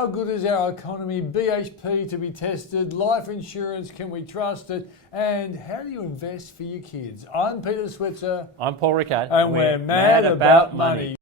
How good is our economy? BHP to be tested. Life insurance, can we trust it? And how do you invest for your kids? I'm Peter Switzer. I'm Paul Rickard. And we're mad about money.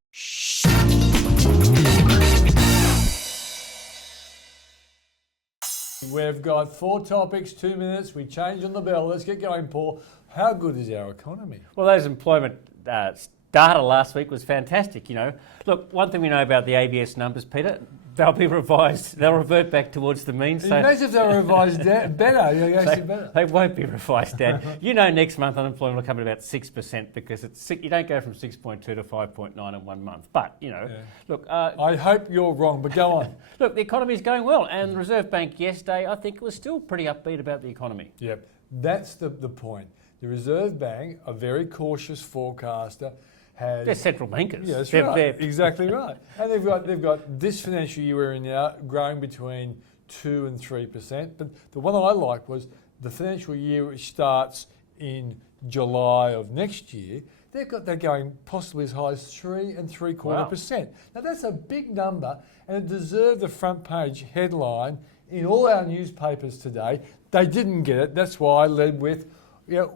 We've got 4 topics, 2 minutes. We change on the bell. Let's get going, Paul. How good is our economy? Well, those employment data last week was fantastic, you know. Look, one thing we know about the ABS numbers, Peter, they'll be revised. They'll revert back towards the mean. So imagine if they were revised better. Better. They won't be revised down. You know, next month unemployment will come at about 6% because you don't go from 6.2 to 5.9 in 1 month. But, you know, look... I hope you're wrong, but go on. Look, the economy is going well. And the Reserve Bank yesterday, I think, was still pretty upbeat about the economy. Yep, that's the point. The Reserve Bank, a very cautious forecaster, they're central bankers. Yeah, that's right. Exactly right. And they've got this financial year we're in now growing between 2 and 3%. But the one I liked was the financial year which starts in July of next year. They're going possibly as high as 3.75%. Wow. Now that's a big number, and it deserved the front page headline in all our newspapers today. They didn't get it. That's why I led with,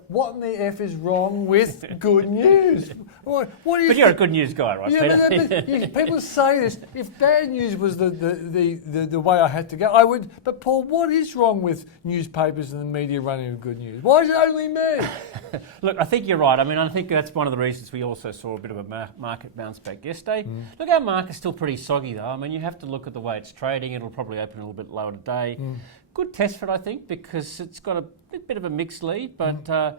what in the F is wrong with good news? What do you But you're a good news guy, right, Peter? But people say this. If bad news was the way I had to go, I would. But Paul, what is wrong with newspapers and the media running with good news? Why is it only me? Look, I think you're right. I mean, I think that's one of the reasons we also saw a bit of a market bounce back yesterday. Look, our market's still pretty soggy, though. I mean, you have to look at the way it's trading. It'll probably open a little bit lower today. Good test for it, I think, because it's got a bit of a mixed lead, but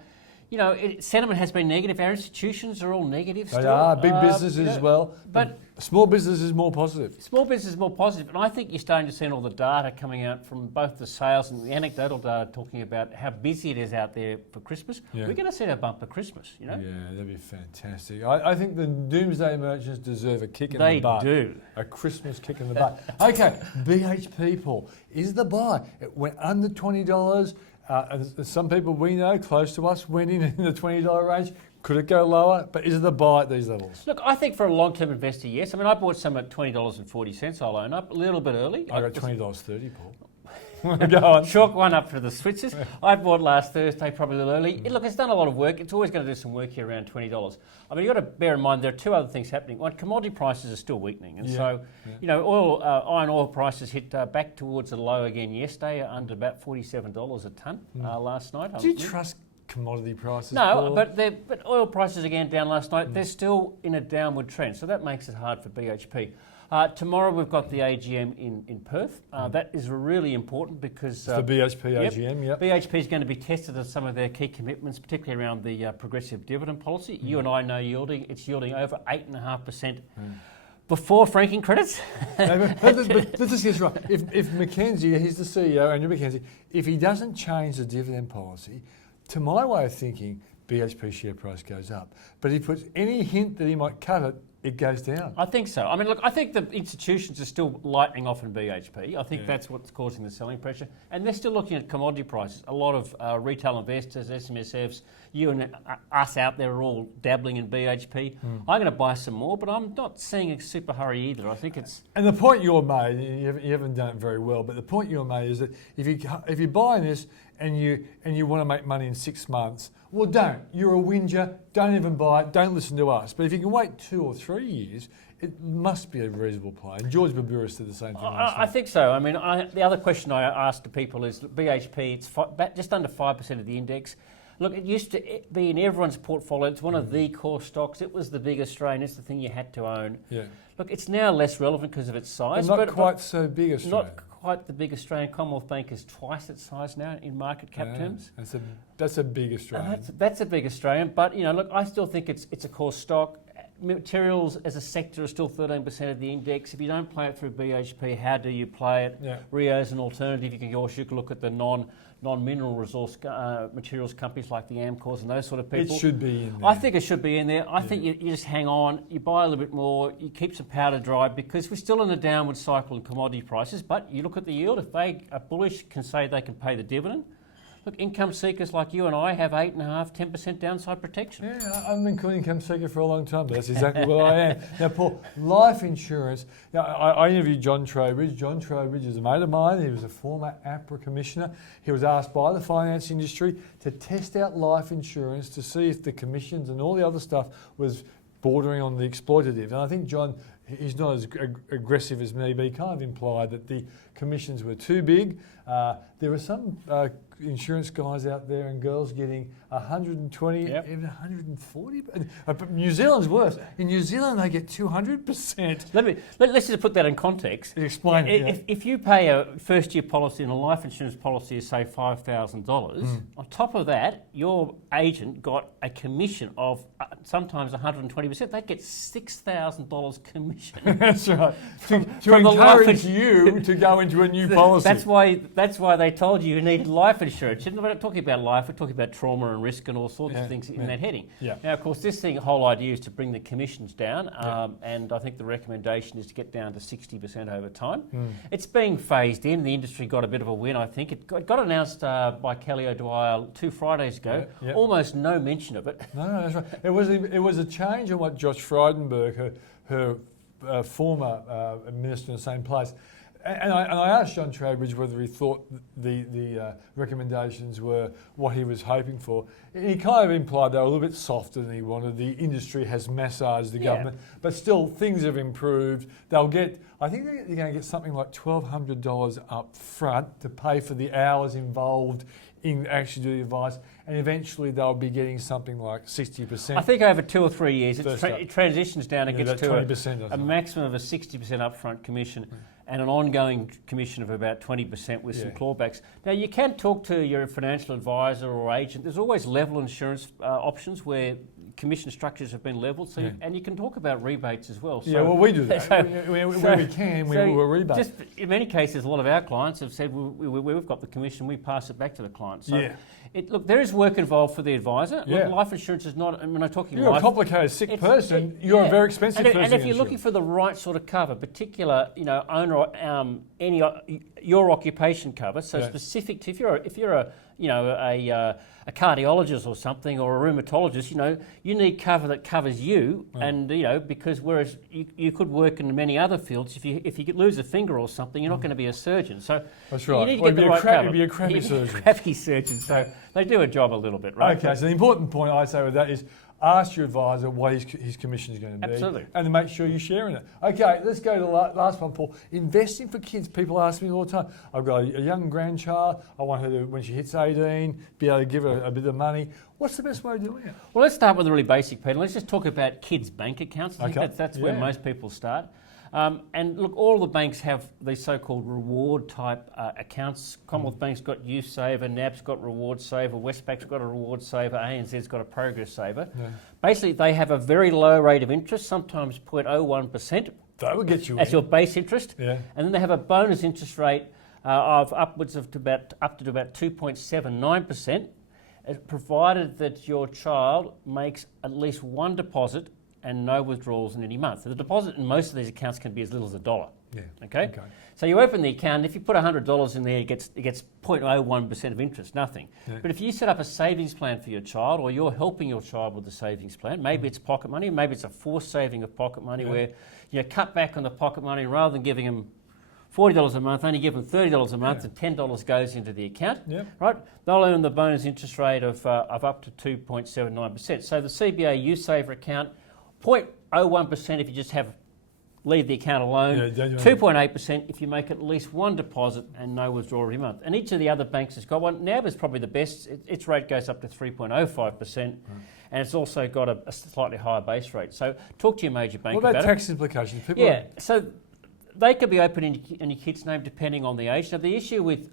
sentiment has been negative. Our institutions are all negative still. They are, big businesses as well, but small business is more positive. Small business is more positive, and I think you're starting to see all the data coming out from both the sales and the anecdotal data talking about how busy it is out there for Christmas. Yeah. We're going to see a bumper Christmas, you know? Yeah, that'd be fantastic. I think the doomsday merchants deserve a kick in the butt. They do. A Christmas kick in the butt. Okay, BHP, Paul, is the buy. It went under $20. And some people we know close to us went in the $20 range. Could it go lower? But is it a buy at these levels? Look, I think for a long-term investor, yes. I mean, I bought some at $20.40. I'll own up a little bit early. I got $20.30, Paul. Go on. Chalk one up for the Switzers. I bought last Thursday, probably a little early. Look, it's done a lot of work. It's always going to do some work here around $20. I mean, you've got to bear in mind there are 2 other things happening. One, commodity prices are still weakening. And iron oil prices hit back towards the low again yesterday, under about $47 a tonne last night. Do you trust commodity prices? No, but oil prices again down last night. They're still in a downward trend, so that makes it hard for BHP. Tomorrow we've got the AGM in Perth. That is really important because... the BHP AGM, yep. BHP is going to be tested on some of their key commitments, particularly around the progressive dividend policy. You and I know it's yielding over 8.5%. Before franking credits. But let's just get this right. If Mackenzie, he's the CEO, Andrew Mackenzie, if he doesn't change the dividend policy, to my way of thinking, BHP share price goes up. But if he puts any hint that he might cut it, it goes down. I think so. I mean, look, I think the institutions are still lightening off in BHP. I think that's what's causing the selling pressure. And they're still looking at commodity prices. A lot of retail investors, SMSFs, you and us out there are all dabbling in BHP. I'm going to buy some more, but I'm not seeing a super hurry either. I think it's... And the point you're made, you haven't done it very well, but the point you're made is that if you're buying this and you want to make money in 6 months, well, don't. You're a whinger. Don't even buy it. Don't listen to us. But if you can wait 2 or 3 years, it must be a reasonable play. And George Babouris said the same thing. I think so. I mean, the other question I asked to people is BHP, it's just under 5% of the index. Look, it used to be in everyone's portfolio. It's one of the core stocks. It was the big Australian. It's the thing you had to own. Yeah. Look, it's now less relevant because of its size. But not quite so big Australian. Not quite the big Australian. Commonwealth Bank is twice its size now in market cap terms. That's a big Australian. That's a big Australian. But, look, I still think it's a core stock. Materials as a sector are still 13% of the index. If you don't play it through BHP, how do you play it? Yeah. Rio is an alternative. You can look at the non-mineral resource materials companies like the Amcors and those sort of people. It should be in there. I think it should be in there. I think you just hang on, you buy a little bit more, you keep some powder dry because we're still in a downward cycle in commodity prices. But you look at the yield, if they are bullish, can say they can pay the dividend. look, income seekers like you and I have 8.5%, 10% downside protection. Yeah, I've been calling income seeker for a long time, but that's exactly what I am. Now, Paul, life insurance. Now, I interviewed John Trowbridge. John Trowbridge is a mate of mine. He was a former APRA commissioner. He was asked by the finance industry to test out life insurance to see if the commissions and all the other stuff was bordering on the exploitative. And I think John, he's not as aggressive as me, but he kind of implied that the commissions were too big. There were some insurance guys out there and girls getting 120, even 140. But New Zealand's worse. In New Zealand, they get 200%. Let's just put that in context. Explain it. If you pay a first-year policy and a life insurance policy is, say, $5,000, on top of that, your agent got a commission of sometimes 120%. They get $6,000 commission. That's right. To from the encourage you to go into a new policy. That's why they told you needed life insurance. We're not talking about life, we're talking about trauma and risk and all sorts of things in that heading. Yeah. Now, of course, this whole idea is to bring the commissions down, and I think the recommendation is to get down to 60% over time. It's being phased in. The industry got a bit of a win, I think. It got announced by Kelly O'Dwyer 2 Fridays ago. Almost no mention of it. No, that's right. It was a change on what Josh Frydenberg, her former minister in the same place. And I asked John Trowbridge whether he thought the recommendations were what he was hoping for. He kind of implied they were a little bit softer than he wanted. The industry has massaged the government, but still things have improved. They'll get, I think they're going to get something like $1,200 up front to pay for the hours involved in actually doing the advice, and eventually they'll be getting something like 60%. I think over 2 or 3 years it transitions down and gets to 20%, a maximum of a 60% upfront commission and an ongoing commission of about 20% with some clawbacks. Now, you can talk to your financial advisor or agent. There's always level insurance options where commission structures have been levelled, and you can talk about rebates as well. So, we do that. Where we can, we will rebate. Just in many cases, a lot of our clients have said, we've got the commission, we pass it back to the client. So look, there is work involved for the advisor. Look, life insurance is not, when I'm talking you're a complicated sick person, you're a very expensive person. And if you're looking for the right sort of cover, particular, owner, your occupation cover, so specific to, if you're a cardiologist or something, or a rheumatologist, you need cover that covers you, and because whereas you could work in many other fields, if you could lose a finger or something, you're not going to be a surgeon. So that's right. You need to get the right cover. You'd be a crappy surgeon. Crappy surgeon. So they do a job a little bit, right? Okay. So the important point I say with that is, ask your advisor what his commission is going to be. Absolutely. And then make sure you're sharing it. Okay, let's go to the last one, Paul. Investing for kids. People ask me all the time. I've got a young grandchild. I want her to, when she hits 18, be able to give her a bit of money. What's the best way of doing it? Well, let's start with the really basic, Peter. Let's just talk about kids' bank accounts. I think that's where most people start. And look, all the banks have these so-called reward type accounts. Commonwealth Bank's got Youth Saver, NAB's got Reward Saver, Westpac's got a Reward Saver, ANZ's got a Progress Saver. Basically, they have a very low rate of interest, sometimes 0.01%. That will get you as your base interest. And then they have a bonus interest rate of upwards of up to about 2.79%, provided that your child makes at least one deposit and no withdrawals in any month. So the deposit in most of these accounts can be as little as $1. Okay? So you open the account, if you put $100 in there, it gets 0.01% of interest, nothing. But if you set up a savings plan for your child, or you're helping your child with a savings plan, maybe it's pocket money, maybe it's a forced saving of pocket money where you cut back on the pocket money rather than giving them $40 a month, only give them $30 a month, and $10 goes into the account. Right? They'll earn the bonus interest rate of up to 2.79%. So the CBA Youth Saver account, 0.01% if you just leave the account alone, 2.8% if you make at least one deposit and no withdrawal every month. And each of the other banks has got one. NAB is probably the best. Its rate goes up to 3.05%, and it's also got a slightly higher base rate. So talk to your major bank about it. What about tax implications? So they could be open in your kid's name depending on the age. Now the issue with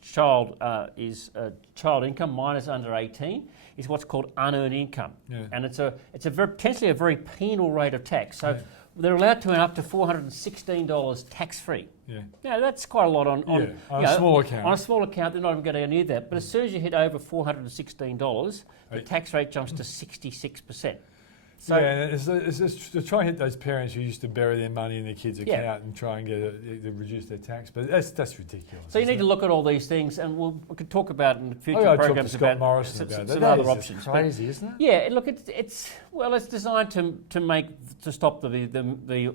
child income, minors under 18, is what's called unearned income, and it's potentially a very penal rate of tax. So they're allowed to earn up to $416 tax free. Now that's quite a lot on a small account. On a small account, they're not even going to earn near that. But as soon as you hit over $416, the tax rate jumps to 66%. So, yeah, and it's just to try and hit those parents who used to bury their money in their kids' account and try and to reduce their tax. But that's ridiculous. So you need to look at all these things, and we could talk about in future I programs talk to Scott about Morrison about some that. other That is options. crazy, isn't it? Yeah, look, it's designed to stop the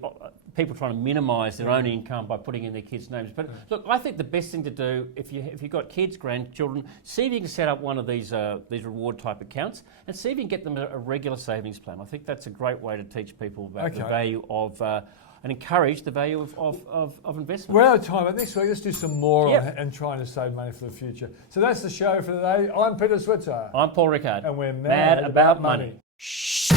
people trying to minimise their own income by putting in their kids' names. But look, I think the best thing to do if you've got kids, grandchildren, see if you can set up one of these reward type accounts and see if you can get them a regular savings plan. I think that's a great way to teach people about the value of and encourage the value of investment. We're out of time, but next week let's do some more on trying to save money for the future. So that's the show for today. I'm Peter Switzer. I'm Paul Rickard. And we're mad about money. Shh.